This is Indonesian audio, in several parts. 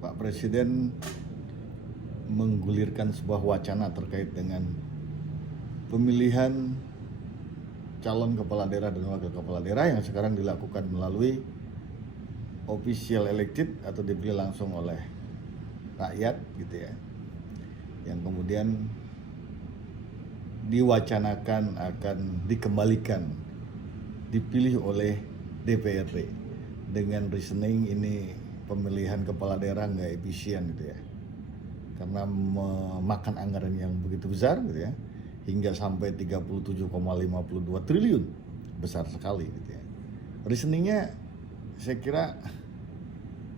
Pak Presiden menggulirkan sebuah wacana terkait dengan pemilihan calon kepala daerah dan wakil kepala daerah yang sekarang dilakukan melalui official elected atau dipilih langsung oleh rakyat gitu ya, yang kemudian diwacanakan akan dikembalikan dipilih oleh DPRD dengan reasoning ini pemilihan kepala daerah nggak efisien gitu ya, karena memakan anggaran yang begitu besar gitu ya, hingga sampai 37,52 triliun, besar sekali gitu ya. Reasoningnya saya kira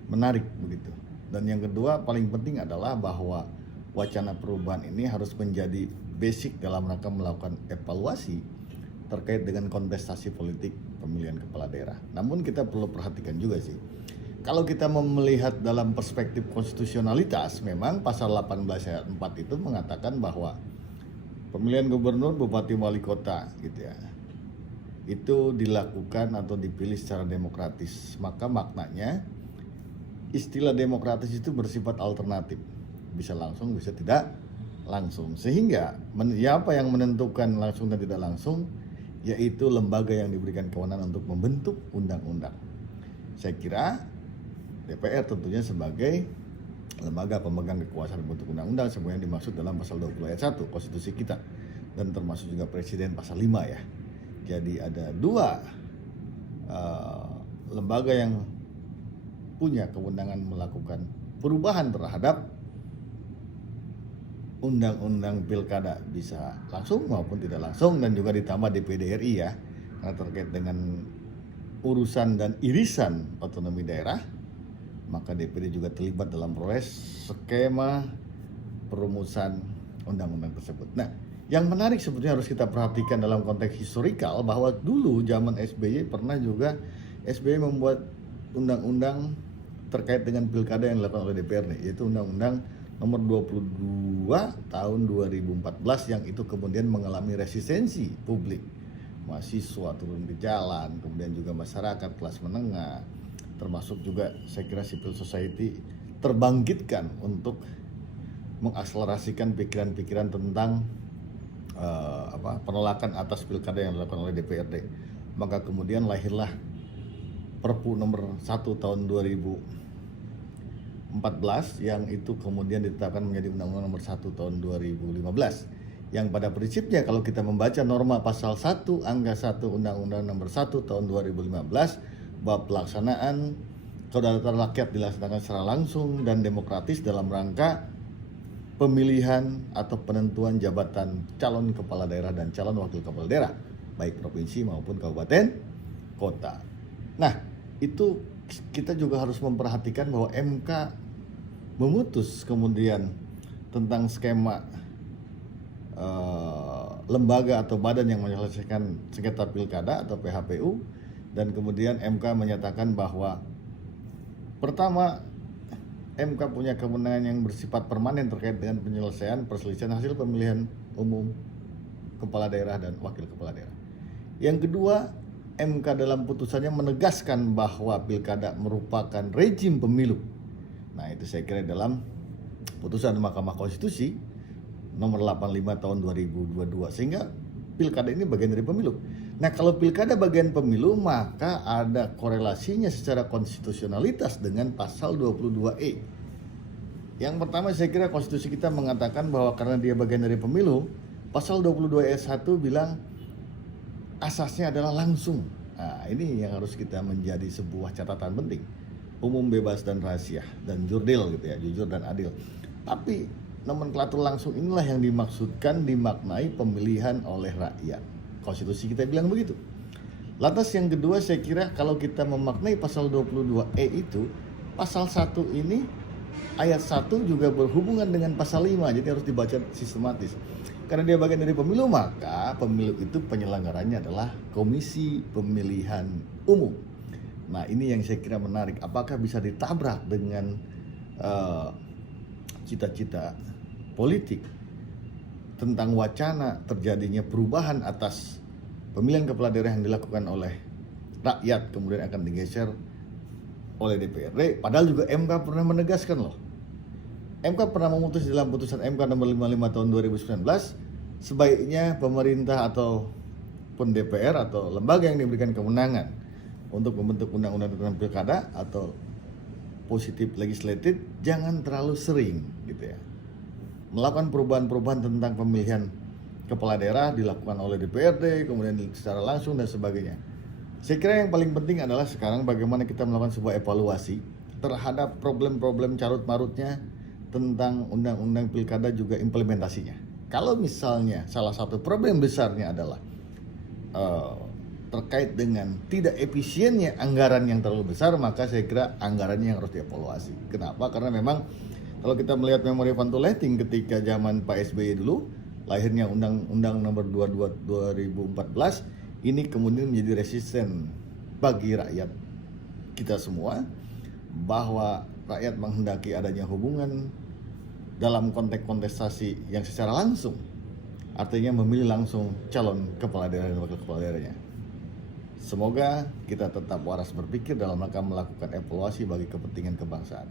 menarik begitu. Dan yang kedua paling penting adalah bahwa wacana perubahan ini harus menjadi basic dalam rangka melakukan evaluasi terkait dengan kontestasi politik pemilihan kepala daerah. Namun kita perlu perhatikan juga sih, kalau kita melihat dalam perspektif konstitusionalitas, memang pasal 18 ayat 4 itu mengatakan bahwa pemilihan gubernur, bupati, wali kota gitu ya, itu dilakukan atau dipilih secara demokratis. Maka maknanya istilah demokratis itu bersifat alternatif, bisa langsung, bisa tidak langsung. Sehingga apa yang menentukan langsung dan tidak langsung, yaitu lembaga yang diberikan kewenangan untuk membentuk undang-undang. Saya kira DPR tentunya sebagai lembaga pemegang kekuasaan membentuk undang-undang sebenarnya dimaksud dalam pasal 20 ayat 1 konstitusi kita, dan termasuk juga presiden pasal 5 ya. Jadi ada dua lembaga yang punya kewenangan melakukan perubahan terhadap undang-undang pilkada, bisa langsung maupun tidak langsung, dan juga ditambah DPD RI ya, karena terkait dengan urusan dan irisan otonomi daerah, maka DPD juga terlibat dalam proses skema perumusan undang-undang tersebut. Nah, yang menarik sebetulnya harus kita perhatikan dalam konteks historikal, bahwa dulu zaman SBY pernah juga SBY membuat undang-undang terkait dengan pilkada yang dilakukan oleh DPR, yaitu Undang-Undang nomor 22 tahun 2014, yang itu kemudian mengalami resistensi publik. Mahasiswa turun ke jalan, kemudian juga masyarakat kelas menengah, termasuk juga saya kira civil society terbangkitkan untuk mengakselerasikan pikiran-pikiran tentang penolakan atas pilkada yang dilakukan oleh DPRD. Maka kemudian lahirlah Perpu nomor 1 tahun 2014 yang itu kemudian ditetapkan menjadi Undang-Undang nomor 1 tahun 2015, yang pada prinsipnya kalau kita membaca norma pasal 1 angka 1 Undang-Undang nomor 1 tahun 2015 bahwa pelaksanaan kedaulatan rakyat dilaksanakan secara langsung dan demokratis dalam rangka pemilihan atau penentuan jabatan calon kepala daerah dan calon wakil kepala daerah, baik provinsi maupun kabupaten kota. Nah, itu kita juga harus memperhatikan bahwa MK memutus kemudian tentang skema lembaga atau badan yang menyelesaikan sengketa pilkada atau PHPU, dan kemudian MK menyatakan bahwa pertama, MK punya kewenangan yang bersifat permanen terkait dengan penyelesaian perselisihan hasil pemilihan umum kepala daerah dan wakil kepala daerah. Yang kedua, MK dalam putusannya menegaskan bahwa pilkada merupakan rejim pemilu. Nah, itu saya kira dalam putusan Mahkamah Konstitusi nomor 85 tahun 2022, sehingga pilkada ini bagian dari pemilu. Nah, kalau pilkada bagian pemilu, maka ada korelasinya secara konstitusionalitas dengan pasal 22E. Yang pertama, saya kira konstitusi kita mengatakan bahwa karena dia bagian dari pemilu, pasal 22E1 bilang asasnya adalah langsung. Nah, ini yang harus kita menjadi sebuah catatan penting. Umum, bebas, dan rahasia, dan jurdil gitu ya, jujur dan adil. Tapi nomenklatur langsung inilah yang dimaksudkan dimaknai pemilihan oleh rakyat. Konstitusi kita bilang begitu. Lantas yang kedua, saya kira kalau kita memaknai pasal 22E itu, pasal 1 ini ayat 1 juga berhubungan dengan pasal 5, jadi harus dibaca sistematis. Karena dia bagian dari pemilu, maka pemilu itu penyelenggaranya adalah Komisi Pemilihan Umum. Nah, ini yang saya kira menarik. Apakah bisa ditabrak dengan cita-cita politik tentang wacana terjadinya perubahan atas pemilihan kepala daerah yang dilakukan oleh rakyat kemudian akan digeser oleh DPRD, padahal juga MK pernah menegaskan loh. MK pernah memutus dalam putusan MK nomor 55 tahun 2019, sebaiknya pemerintah ataupun DPR atau lembaga yang diberikan kewenangan untuk membentuk undang-undang tentang pilkada atau positif legislatif jangan terlalu sering gitu ya. Melakukan perubahan-perubahan tentang pemilihan kepala daerah dilakukan oleh DPRD, kemudian secara langsung dan sebagainya. Saya kira yang paling penting adalah sekarang bagaimana kita melakukan sebuah evaluasi terhadap problem-problem carut-marutnya tentang undang-undang pilkada juga implementasinya. Kalau misalnya salah satu problem besarnya adalah terkait dengan tidak efisiennya anggaran yang terlalu besar, maka saya kira anggarannya yang harus dievaluasi. Kenapa? Karena memang kalau kita melihat memori Van Tulleting ketika zaman Pak SBY dulu, lahirnya Undang-Undang Nomor 22 2014, ini kemudian menjadi resisten bagi rakyat kita semua, bahwa rakyat menghendaki adanya hubungan dalam konteks kontestasi yang secara langsung, artinya memilih langsung calon kepala daerah dan wakil kepala daerahnya. Semoga kita tetap waras berpikir dalam rangka melakukan evaluasi bagi kepentingan kebangsaan.